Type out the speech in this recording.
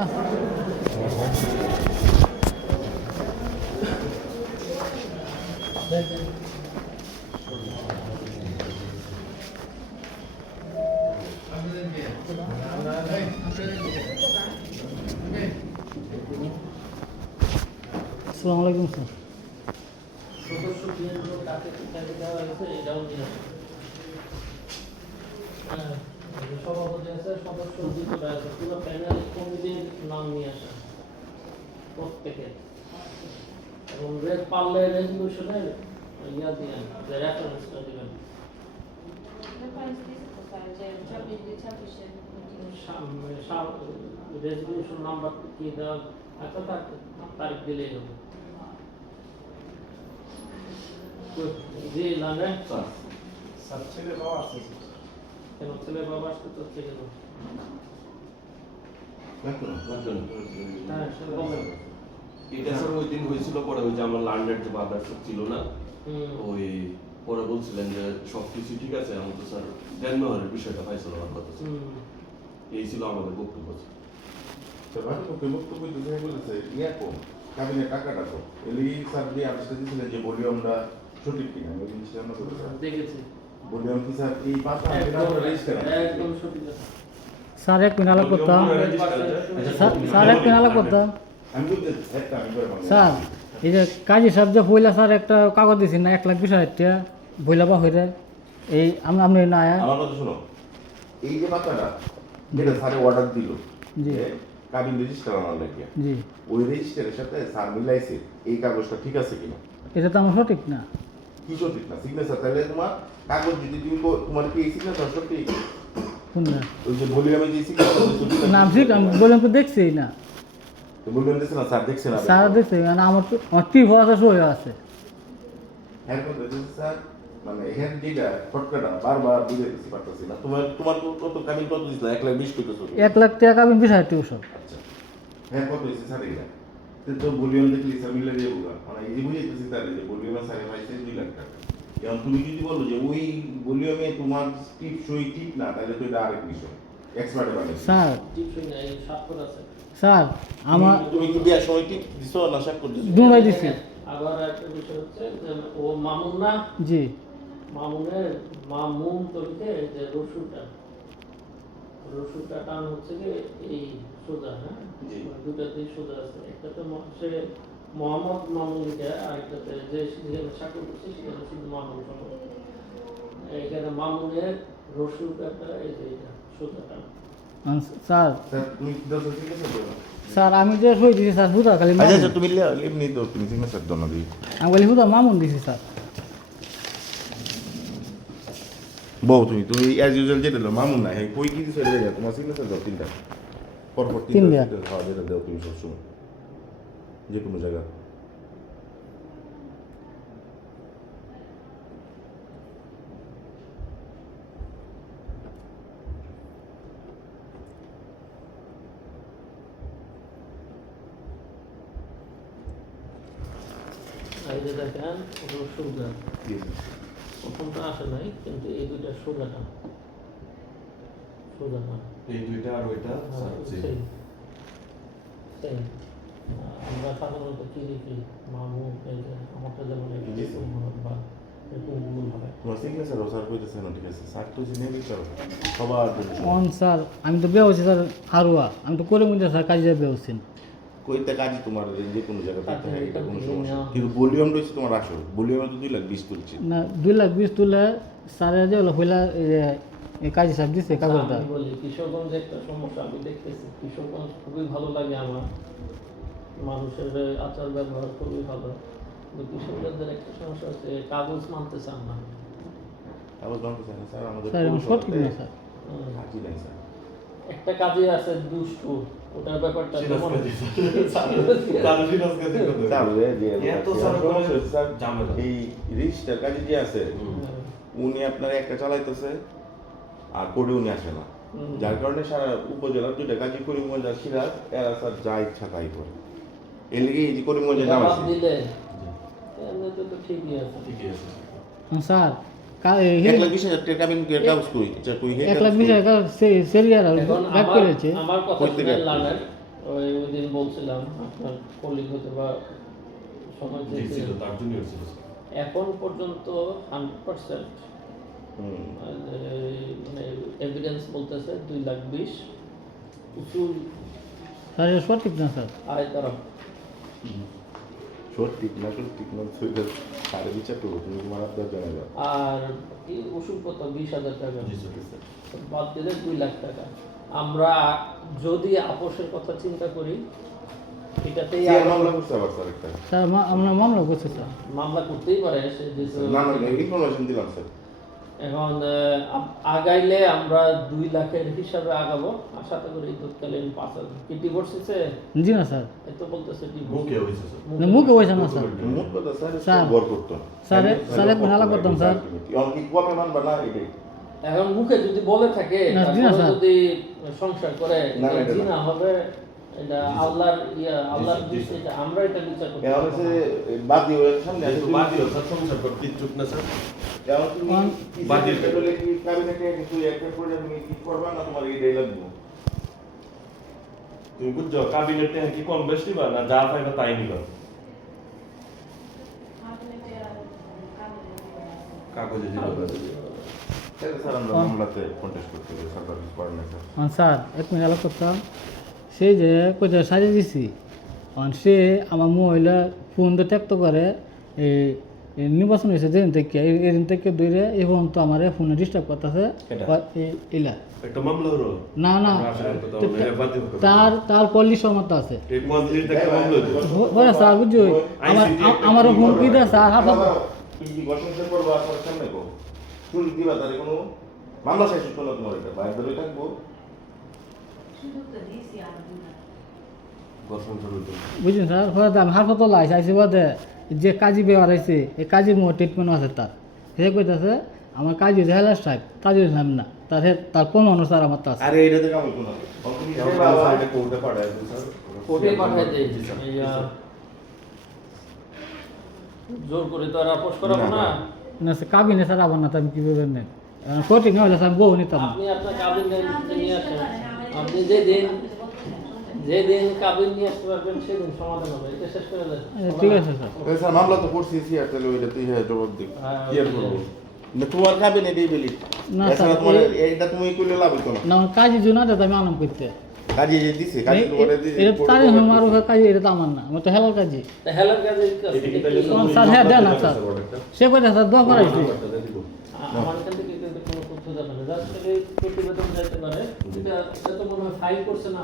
আসসালামু আলাইকুম স্যার। সদস্য কেন্দ্র কাকে কোথায় দেওয়া হয়েছে এটাও নিয়ে আসে। সভাপতি আছে, সদস্য দুটো আছে, পুরো প্যানেল কমিটির নাম নিয়ে আসা প্রত্যেকের, এবং পারলে রেজলিউশনের ইয়া দিয়ে যে রেফারেন্সটা দিবেন। রেজলিউশন নাম্বার কি দেওয়া আছে তারিখ দিলেই হবে। জি লাগে স্যার ছেলে বাবা আছে কেন ছেলে বাবা আসতে তো ছেলে না। হ্যাঁ সে বলেন এটা স্যার ওই দিন হয়েছিল, পরে ওই যে আমার লান্ডের যে বাজার ছিল না, ওই পরে বলছিলেন যে সবকিছু ঠিক আছে, আমি তো স্যার দেনমেহরের বিষয়টা পাইছিল আমার কথা। এই ছিল আমাদের বক্তব্য। স্যার ভাই তো বক্তব্য দিতে বলেছে ইয়া কম কাবিনের টাকাটা তো এলি স্যার যে আদেশটা দিয়েছিলেন যে ভলিউমটা সঠিক কিনা ওই জিনিসটা আমরা দেখেছি। ভলিউম কি স্যার এই পাতা একদম সঠিক আছে। স্যার এক মিনিট আলাপ করতাম। স্যার এক মিনিট আলাপ করতাম। আমি বলতে একটা আমি করে স্যার এই যে কাজী সাহেব যে বইলা স্যার একটা কাগজ দিয়েছেন না 1,20,000 টাকা বইলা বা হইরে এই আপনি না আয়া আমার কথা শোনো, এই যে পাতাটা যেটা স্যারে অর্ডার দিল জি। যে কাবিন রেজিস্টার আনার লাগে জি ওই রেজিস্টারের সাথে স্যার মিলাইছে এই কাগজটা ঠিক আছে কিনা। এটা তো আমার সঠিক না। কি সঠিক না সিগনেচার, তাহলে তোমার কাগজ যদি তুমি তোমার কি এই সিগনেচার সঠিক শুনলেন ওই যে ভলিউমে যে সিগনেচার নাম ঠিক আমি বললাম তো দেখছি না। তো ভলিউম দেখছে না স্যার দেখছে না স্যার দেখছি মানে আমার তো আমার টিপ আছে সই আছে। হ্যাঁ কথা হচ্ছে স্যার মানে হ্যাঁ যেটা ফটকাটা বারবার বুঝে দিতে পারতেছি না। তোমার তোমার কত কাবিন কত দিছিল 1,20,000 কত ছিল? 1,00,000 টাকা আমি 20,000 টাকা সব। আচ্ছা হ্যাঁ কত হয়েছে স্যার এটা তো ভলিউম দেখলি স্যার মিলে দিয়ে বললাম মানে এই যে বুঝাইতেছি স্যার এই যে ভলিউমে স্যার পাইছে 2 লাখ টাকা। এখন তুমি যদি বলো যে ওই ভলিউমে তোমার টিপ সই ঠিক না তাহলে তো এটা আরেক বিষয় এক্সপার্টে বানাই স্যার ঠিক শুনে এই স্বাক্ষর আছে। স্যার আমার তুমি কি দেওয়ার সময় টিপ দিছো না স্বাক্ষর দিছো? দুটাই দিছি। আবার একটা বিষয় হচ্ছে যে ও মামুন না, জি মামুনের মামুন তরিকে যে রসুনটা টান হচ্ছে কি এই সোজা, হ্যাঁ দুটাতেই সোজা আছে। একটাতে সে মোহাম্মদ মামুন লিখে, আরেকটাতে যে যেখানে স্বাক্ষর করছে সেখানে শুধু মামুন সহ। এখানে মামুনের রসুনটা এই যে এটা সোজা টান। স্যার স্যার তুমি কি দাও ঠিক আছে তো? স্যার আমি যে সই দিছি স্যার হুদা খালি আচ্ছা আচ্ছা তুমি এমনি তো তুমি সিগনেচার দাও না দিই আমি বলি হুদা মামুন দিছি স্যার। বউ তুমি তুমি অ্যাজ ইউজুয়াল যেটা দাও মামুন না হ্যাঁ কই কি দিছো এটা দাও তোমার সিগনেচার দাও তিনটা পরপর তিনটা তিনটা। হ্যাঁ যেটা দাও তুমি সবসময় যে কোনো জায়গা আর এই যে দেখেন রসুনটা দিয়েছে প্রথমটা আসে নাই, কিন্তু এই দুইটা সোজা টান, সোজা টান। এই দুইটা আর ওইটা স্যার সেই সেই আমরা সাধারণত কি লিখি মামু, এই যে আমারটা যেমন বা এরকম ভুল হয়। তোমার সিগনেচার স্যার কইতেছে না ঠিক আছে স্যার তো জেনে দিতে হবে সবার জন্য অন স্যার আমি তো বেহছি স্যার হারুয়া আমি তো করে মুঝে স্যার কাজে বেহছেন। কইতে কাজই তোমার যে কোনো জায়গা করতে হয় এটা কোনো সমস্যা নেওয়া। কিন্তু ভলিউম রয়েছে তোমার আসল ভলিউমে তো 2,20,000 তুলছি না 2,20,000 তুলে স্যারের যে হলো হইলা এই কাজী সাহেব দিছে কাগজটা। আমি বলি কিশোরগঞ্জে একটা সমস্যা আমি দেখতেছি। কিশোরগঞ্জ খুবই ভালো লাগে আমার, মানুষের আচার ব্যবহার খুবই ভালো, কিন্তু কিশোরগঞ্জের একটা সমস্যা হচ্ছে কাগজ মানতে চান না। আবার জানতে চাই না স্যার আমাদের স্যার এরকম সঠিক না স্যার। কাজই নাই স্যার একটা কাজে আছে দুষ্টু, ওটার ব্যাপারটা যেমন স্যার এত স্যার স্যার ঝামেলা। এই রেজিস্টার কাজে যে আছে উনি আপনার একটা চালাইতেছে আর কোডে উনি আসে না, যার কারণে সারা উপজেলার দুইটা কাজী করিমগঞ্জ আর সিরাজ এরা স্যার যা ইচ্ছা তাই করে এর লেগে এই যে করিমগঞ্জে নাম জবাব আছে দিলে এমনিতে তো ঠিকই আছে। ঠিকই আছে স্যার 1,20,000 টাকা কাবিন কাগজ কই এটা কই 1,20,000 টাকা সেরিয়ার এখন ব্যাক করেছে। আমার কথা কই থেকে? শুনে লালেন, ওই দিন বলছিলাম আপনার কলিগ হতে বা সময় জি ছিল, চেয়েছিলেন। তার জুনিয়র ছিল স্যার। এখন পর্যন্ত 100% মানে এভিডেন্স বলতেছে 2,20,000 উসুল স্যার এটা সঠিক না স্যার। আয় তারা সত্যি না সত্যি না সুইটার সাড়ে বিচার করবো তুমি তোমার আপনার জানা যাও আর এই ওষুধ কত 20,000 টাকা জি স্যার। বাদ দিলে 2 লাখ টাকা। আমরা যদি আপোষের কথা চিন্তা করি এটাতেই কি মামলা করতে আবার স্যার একটা স্যার আমরা মামলা করছি স্যার। মামলা করতেই পারে সে যেহেতু না না ইনফরমেশন দিলাম স্যার এখন আগাইলে আমরা 2 লাখের হিসাবে আগাবো আশা করি তৎকালীন 5,000 কি ডিভোর্স হয়েছে জি না স্যার, এত বলতেছে মুখে হয়েছে স্যার। না, মুখে হয়েছে না স্যার। মোট কথা স্যার স্যার। গড় করতো স্যার স্যার এক মিনিট আলাপ করতাম স্যার। কি কবে মানবা না এটাই এখন মুখে যদি বলে থাকে না, জি না, তারপরে স্যার। যদি সংসার করে না, না, এটা জিনা না। হবে এটা আল্লাহর আল্লাহর জি, স্যার। দৃষ্টিতে আমরা এটা বিচার করতে এখন পারবো হচ্ছে না। বাদী হয়ে সামনে আছে যেহেতু বাদী স্যার সংসার করতে ইচ্ছুক না স্যার। এখন তুমি বাদীর পেট্রোলে কি ক্যাবিনেটে কিছু একটা করে তুমি কি করবা না তোমার এটাই লাগবে তুমি বুঝছো কাবিনেটে কি কম বেশ দিবা না যা পাইবা তাই নিবা? কাগজে দিবা। তাহলে স্যার আমরা মামলাতে কন্টেস্ট করতে হবে সরকার কিছু করে না স্যার স্যার এক মিনিট আলাপ করতাম। সেই যে কোথায় সাজিয়ে দিছি সে আমার মহিলা ফোন তো ত্যাক্ত করে এই নির্বাচন হয়েছে যেদিন থেকে এদিন থেকে দূরে এবং তো আমার ফোনে ডিস্টার্ব করতেছে কেটা? ইলা একটা মামলা হলো। না না আমরা আসলে কথা বলবো, এর বাদী হতে হবে। তার পল্লী সমতা আছে এই মন্দির থেকে মামলা হলো। হয় স্যার বুঝছো আমারও ফোন কি দেয় স্যার হাফা তুমি কি প্রশংসা করবা আপনার সামনে গো শুন দিবা তারে কোনো মামলা শেষ হতো না তোমার এটা বাইরে ধরে থাকবো গঠন করতে। বুঝছেন স্যার হয়তো আমি হাসপাতাল আইসি আইসি বাদে যে কাজী বেওয়ার আইছে এই কাজীর মতো ট্রিটমেন্ট আছে তার সে কইতাছে আমার কাজী যে হেলার সাহেব কাজী নাম না তার প্রমাণও স্যার আমার তা আছে। আরে এটা থেকে আমি কোনো তুমি এখন বাবা এটা কোর্টে পাঠায় দেন স্যার। কোর্টে পাঠায় দেয় জি, স্যার। এই, জি, স্যার। জোর করে তো আর আপোষ করাবো না, না। না স্যার কাবিনে স্যার আবার না তো আমি কীভাবে নেন সঠিক না হলে স্যার আমি বউ নিতাম না। আপনি আপনার কাবিন নিয়ে আসেন, আপনি যেদিন কাবিন নিয়ে আসতে পারবেন সেদিন সমাধান হবে, এটা শেষ করে দেন। ঠিক আছে স্যার। তাহলে স্যার মামলা তো করছি সিআর তাহলে ওইটা তুই হ্যাঁ জবাব দিই হ্যাঁ, কি আর ওইটাই। করবো না তোমার খাবেন এটাই বলি না, এছাড়া স্যার, তোমার এইটা তুমি করলে লাভ হতো না না আমার কাজী জুনা তো আমি আনাম করতে কাজে যে দিছে কাজে তোমার এটা তারে আমার কাজী এটা তো আমার না আমার তো হেলার কাজী তা হেলার কাজে এটা কি তাহলে স্যার, হ্যাঁ, দেন না, স্যার। অর্ডারটা? সে কইতে স্যার দোয়া করাইছি আমার এখান থেকে কিন্তু কোনো তথ্য যাবে না, জাস্ট প্রতিবেদন যাইতে পারে, এটা তো মনে হয় ফাইল করছে না।